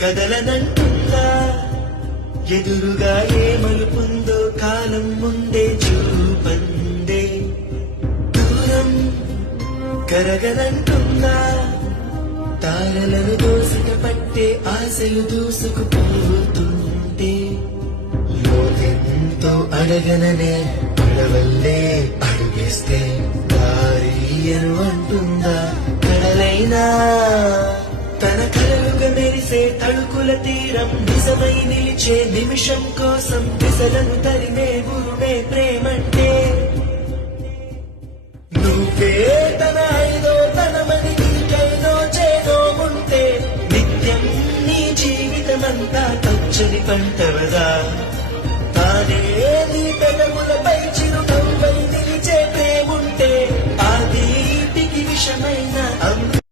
కదలనంటుందా ఎదురుగా ఏ మలుపుందో కాలం ముందే చూపందే దూరం కరగనంటుందా తారలను దోసిక పట్టే ఆశలు దూసుకుపోతుంటే లోకెంతో అడగననే అడవల్లే అడుగేస్తే దారియను అంటుందా కడలైనా తన కలలుగా మెరిసే తళుకుల తీరం నిజమై నిలిచే నిమిషం కోసం దిశలను తరిమే గురుమే ప్రేమంటే నువ్వే తన ఐదో తనమని నీకైనో చేదో ఉంటే నిత్యం నీ జీవితమంతా పచ్చని పంటవదా